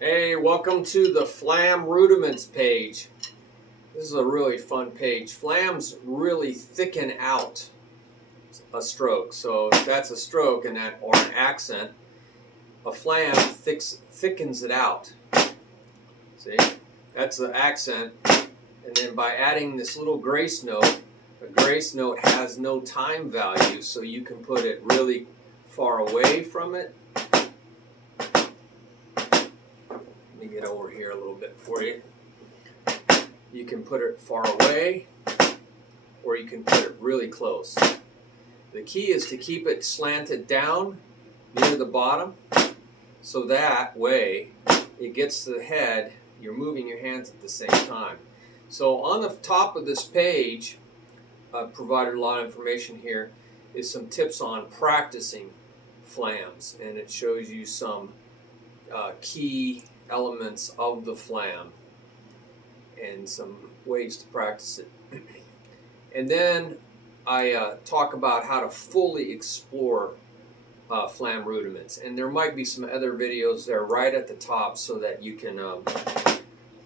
Hey, welcome to the Flam Rudiments page. This is a really fun page. Flams really thicken out a stroke. So if that's a stroke and that or an accent, a flam thickens it out. See? That's the accent. And then by adding this little grace note, a grace note has no time value, so you can put it really far away from it. Let me get over here a little bit for you. You can put it far away, or you can put it really close. The key is to keep it slanted down near the bottom, so that way it gets to the head. You're moving your hands at the same time. So on the top of this page, I've provided a lot of information here, is some tips on practicing flams, and it shows you some key elements of the flam and some ways to practice it. And then I talk about how to fully explore flam rudiments, and there might be some other videos there right at the top so that you can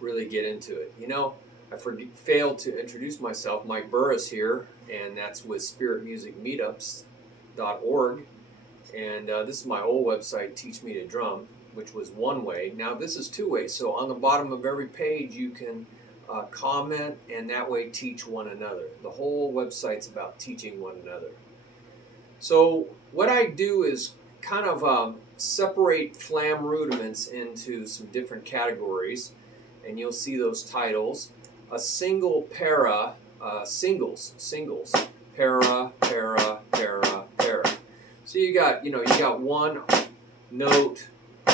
really get into it. You know, I failed to introduce myself. Mike Burris here, and that's with Spirit Music Meetups.org, and this is my old website, Teach Me to Drum, which was one way. Now this is two ways. So on the bottom of every page you can comment, and that way teach one another. The whole website's about teaching one another. So what I do is kind of separate flam rudiments into some different categories, and you'll see those titles. A single para, singles, para, para, para, para. So you got one note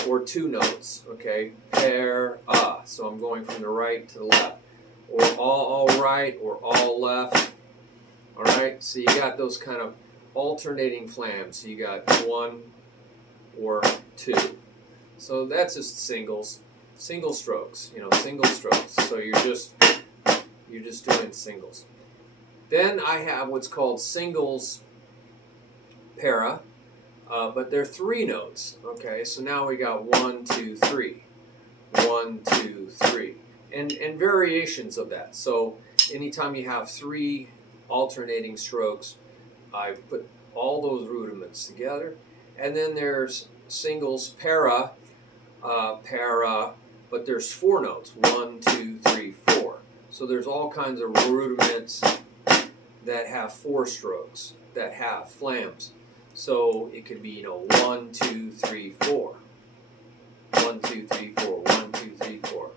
or two notes, okay? Pair, so I'm going from the right to the left, or all right, or all left. All right, so you got those kind of alternating flams. So you got one or two. So that's just singles, single strokes. Single strokes. So you're just doing singles. Then I have what's called singles para. But they're three notes, okay? So now we got 1, 2, 3, 1, 2, 3, and variations of that. So anytime you have three alternating strokes, I've put all those rudiments together. And then there's singles para, but there's four notes, 1, 2, 3, 4. So there's all kinds of rudiments that have four strokes, that have flams. So it could be, 1, 2, 3, 4. 1, 2, 3, 4. 1, 2, 3, 4.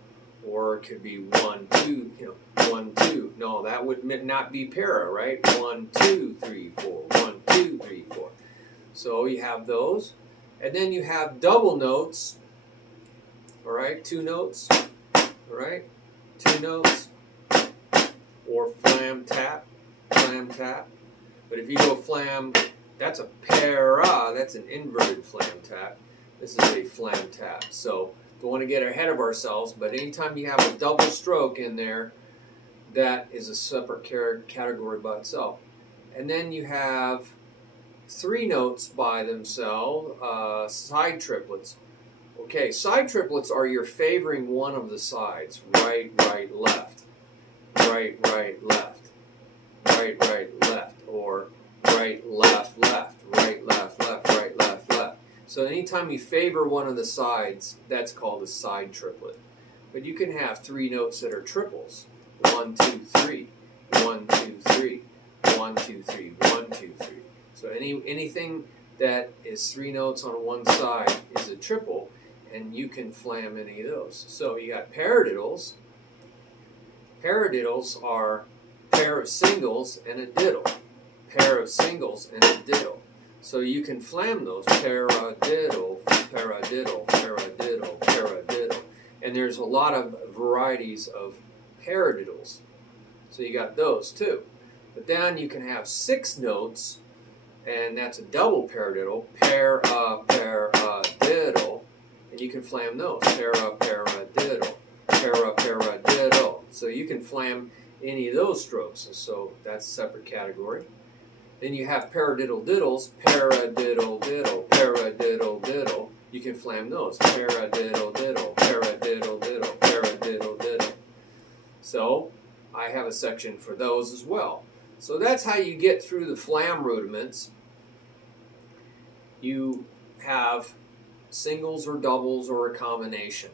Or it could be 1, 2, 1, 2. No, that would not be para, right? 1, 2, 3, 4. 1, 2, 3, 4. So you have those. And then you have double notes. All right, two notes. All right, two notes. Or flam tap. But if you go flam, that's a para, that's an inverted flam tap. This is a flam tap. So don't want to get ahead of ourselves, but anytime you have a double stroke in there, that is a separate category by itself. And then you have three notes by themselves, side triplets. Okay, side triplets are you're favoring one of the sides, right, right, left, right, right, left, right, right, left, or right, left, left, right, left, left, right, left, left. So anytime you favor one of the sides, that's called a side triplet. But you can have three notes that are triples. 1, 2, 3. 1, 2, 3. 1, 2, 3. 1, 2, 3. So anything that is three notes on one side is a triple, and you can flam any of those. So you got paradiddles. Paradiddles are a pair of singles and a diddle. Pair of singles and a diddle. So you can flam those paradiddle, paradiddle, paradiddle, paradiddle. And there's a lot of varieties of paradiddles. So you got those too. But then you can have six notes, and that's a double paradiddle, paradiddle, and you can flam those, paradiddle, paradiddle. So you can flam any of those strokes, and so that's a separate category. Then you have paradiddle diddles, paradiddle diddle, paradiddle diddle. You can flam those, paradiddle diddle, paradiddle So I have a section for those as well. So that's how you get through the Flam Rudiments. You have singles or doubles or a combination.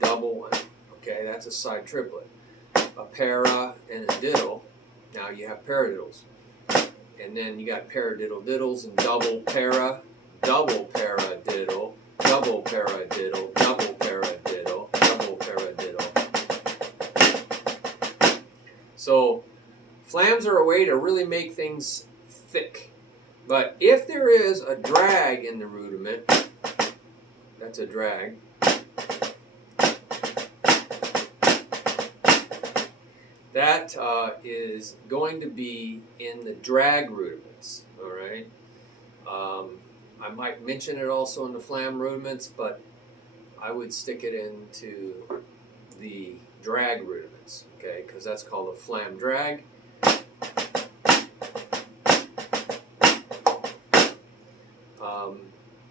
Double one, okay, that's a side triplet. A para and a diddle, now you have paradiddles. And then you got paradiddle-diddles and double para, diddle, double paradiddle, double paradiddle, double paradiddle. So flams are a way to really make things thick. But if there is a drag in the rudiment, that's a drag, that is going to be in the drag rudiments, all right? I might mention it also in the Flam Rudiments, but I would stick it into the drag rudiments, okay? Because that's called a Flam drag.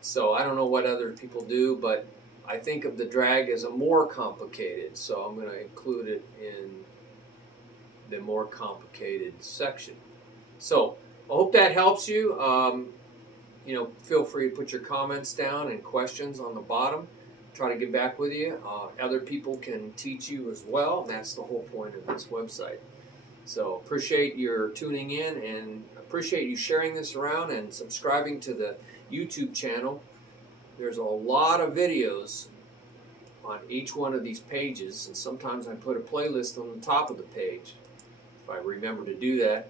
So I don't know what other people do, but I think of the drag as a more complicated, so I'm going to include it in the more complicated section. So I hope that helps you. Feel free to put your comments down and questions on the bottom. Try to get back with you. Other people can teach you as well, and that's the whole point of this website. So appreciate your tuning in, and appreciate you sharing this around and subscribing to the YouTube channel. There's a lot of videos on each one of these pages, and sometimes I put a playlist on the top of the page if I remember to do that.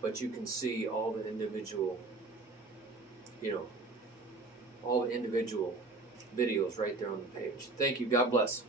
But you can see all the individual, all the individual videos right there on the page. Thank you. God bless.